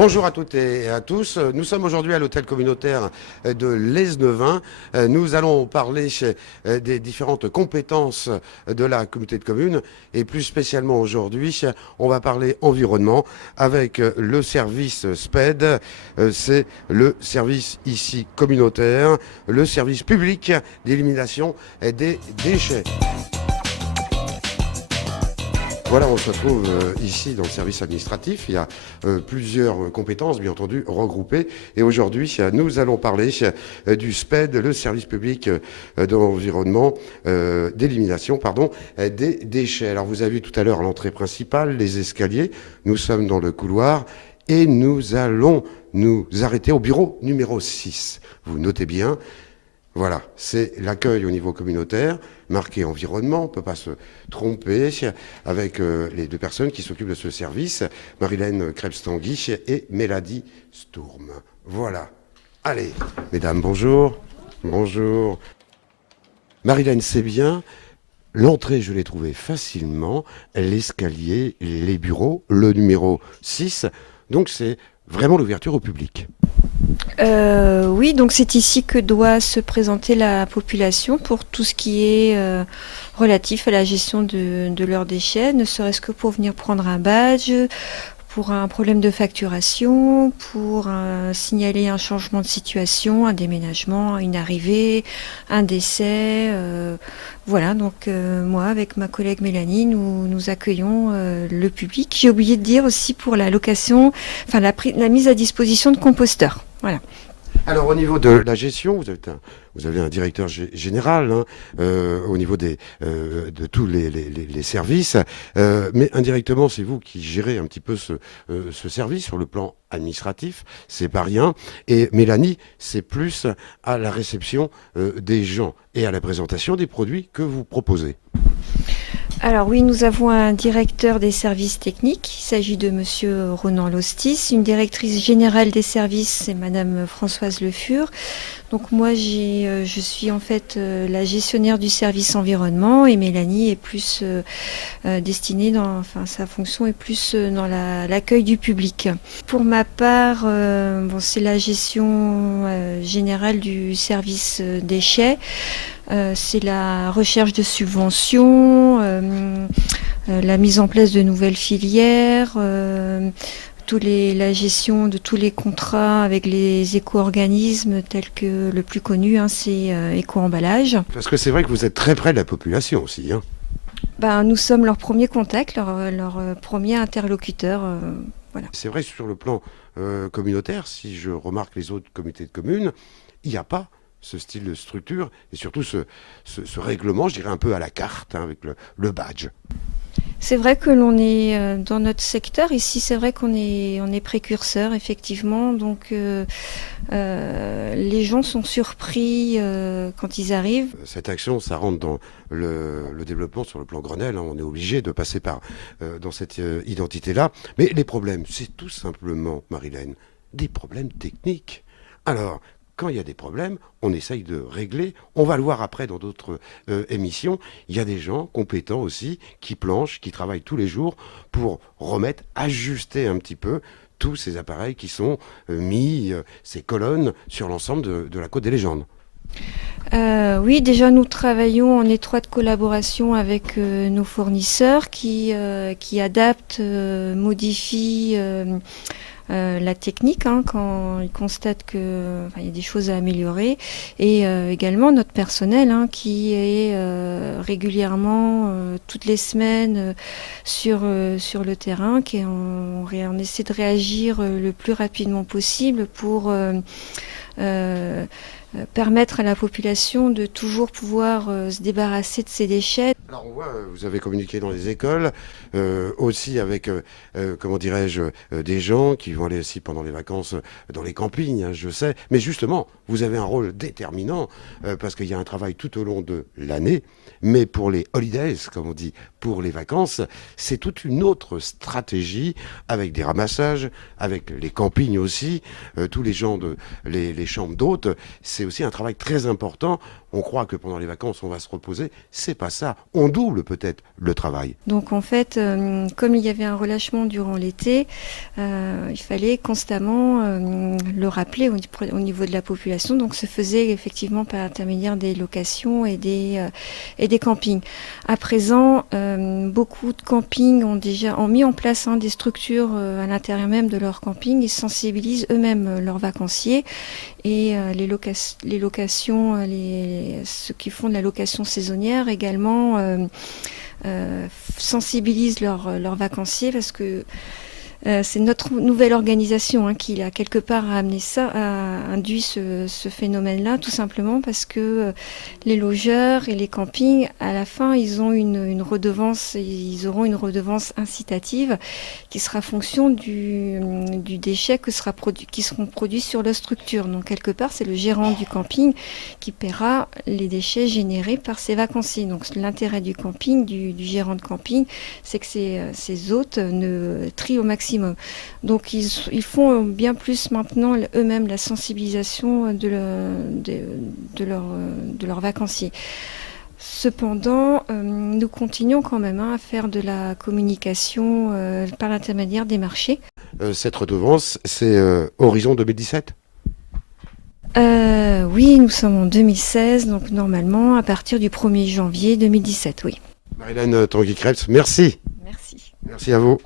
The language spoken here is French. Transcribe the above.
Bonjour à toutes et à tous. Nous sommes aujourd'hui à l'hôtel communautaire de Lesneven. Nous allons parler des différentes compétences de la communauté de communes et plus spécialement aujourd'hui, on va parler environnement avec le service SPED. C'est le service ici communautaire, le service public d'élimination des déchets. Voilà, on se retrouve ici dans le service administratif. Il y a plusieurs compétences, bien entendu, regroupées. Et aujourd'hui, nous allons parler du SPED, le service public de l'environnement, d'élimination, des déchets. Alors, vous avez vu tout à l'heure l'entrée principale, les escaliers. Nous sommes dans le couloir et nous allons nous arrêter au bureau numéro 6. Vous notez bien. Voilà, c'est l'accueil au niveau communautaire, marqué environnement, on ne peut pas se tromper, avec les deux personnes qui s'occupent de ce service, Marilène Krebs-Tanguy et Mélanie Sturm. Voilà. Allez, mesdames, bonjour. Bonjour. Marilène, c'est bien. L'entrée, je l'ai trouvée facilement. L'escalier, les bureaux, le numéro 6. Donc, c'est vraiment l'ouverture au public. Oui, donc c'est ici que doit se présenter la population pour tout ce qui est relatif à la gestion de leurs déchets, ne serait-ce que pour venir prendre un badge, pour un problème de facturation, pour signaler un changement de situation, un déménagement, une arrivée, un décès. Voilà, donc moi avec ma collègue Mélanie, nous accueillons le public. J'ai oublié de dire aussi pour la location, enfin la mise à disposition de composteurs. Voilà. Alors au niveau de la gestion, vous avez un directeur général hein, au niveau de tous les services, mais indirectement c'est vous qui gérez un petit peu ce service sur le plan administratif, c'est pas rien. Et Mélanie, c'est plus à la réception des gens et à la présentation des produits que vous proposez. Alors oui, nous avons un directeur des services techniques, il s'agit de monsieur Ronan Lostis, une directrice générale des services, c'est madame Françoise Le Fur. Donc moi je suis en fait la gestionnaire du service environnement et Mélanie est plus destinée sa fonction est plus dans l'accueil du public. Pour ma part, c'est la gestion générale du service déchets. C'est la recherche de subventions, la mise en place de nouvelles filières, la gestion de tous les contrats avec les éco-organismes tels que le plus connu, c'est Éco-emballage. Parce que c'est vrai que vous êtes très près de la population aussi. Hein. Nous sommes leur premier contact, leur premier interlocuteur. Voilà. C'est vrai sur le plan communautaire, si je remarque les autres comités de communes, il n'y a pas ce style de structure et surtout ce règlement, je dirais un peu à la carte hein, avec le badge. C'est vrai que l'on est dans notre secteur ici, c'est vrai qu'on est précurseur effectivement, donc les gens sont surpris quand ils arrivent. Cette action, ça rentre dans le développement sur le plan Grenelle, hein, on est obligé de passer dans cette identité-là. Mais les problèmes, c'est tout simplement, Marilène, des problèmes techniques. Alors, quand il y a des problèmes, on essaye de régler. On va le voir après dans d'autres émissions. Il y a des gens compétents aussi qui planchent, qui travaillent tous les jours pour ajuster un petit peu tous ces appareils qui sont mis, ces colonnes, sur l'ensemble de la Côte des Légendes. Oui, déjà nous travaillons en étroite collaboration avec nos fournisseurs qui adaptent, modifient la technique quand ils constatent qu'il y a des choses à améliorer, et également notre personnel qui est régulièrement toutes les semaines sur le terrain, on essaie de réagir le plus rapidement possible pour permettre à la population de toujours pouvoir se débarrasser de ces déchets. Alors on voit, vous avez communiqué dans les écoles, aussi avec, des gens qui vont aller aussi pendant les vacances dans les campings, hein, je sais. Mais justement, vous avez un rôle déterminant parce qu'il y a un travail tout au long de l'année. Mais pour les holidays, comme on dit, pour les vacances, c'est toute une autre stratégie avec des ramassages, avec les campings aussi, tous les gens les chambres d'hôtes. C'est aussi un travail très important on croit que pendant les vacances, on va se reposer. C'est pas ça. On double peut-être le travail. Donc en fait, comme il y avait un relâchement durant l'été, il fallait constamment le rappeler au niveau de la population. Donc se faisait effectivement par l'intermédiaire des locations et des campings. À présent, beaucoup de campings ont mis en place des structures à l'intérieur même de leur camping. Ils sensibilisent eux-mêmes leurs vacanciers et les locations, ceux qui font de la location saisonnière également sensibilisent leurs vacanciers parce que c'est notre nouvelle organisation qui a quelque part amené ça, a induit ce phénomène-là, tout simplement parce que les logeurs et les campings, à la fin, ils ont une redevance, ils auront une redevance incitative qui sera fonction du déchet qui seront produits sur la structure. Donc quelque part, c'est le gérant du camping qui paiera les déchets générés par ses vacanciers. Donc l'intérêt du camping, du gérant de camping, c'est que ses hôtes ne trient au maximum. Donc ils font bien plus maintenant eux-mêmes la sensibilisation de leurs vacanciers. Cependant, nous continuons quand même à faire de la communication par l'intermédiaire des marchés. Cette redevance, c'est Horizon 2017 ? Oui, nous sommes en 2016, donc normalement à partir du 1er janvier 2017, oui. Marie-Hélène Tanguy-Krebs, merci. Merci. Merci à vous.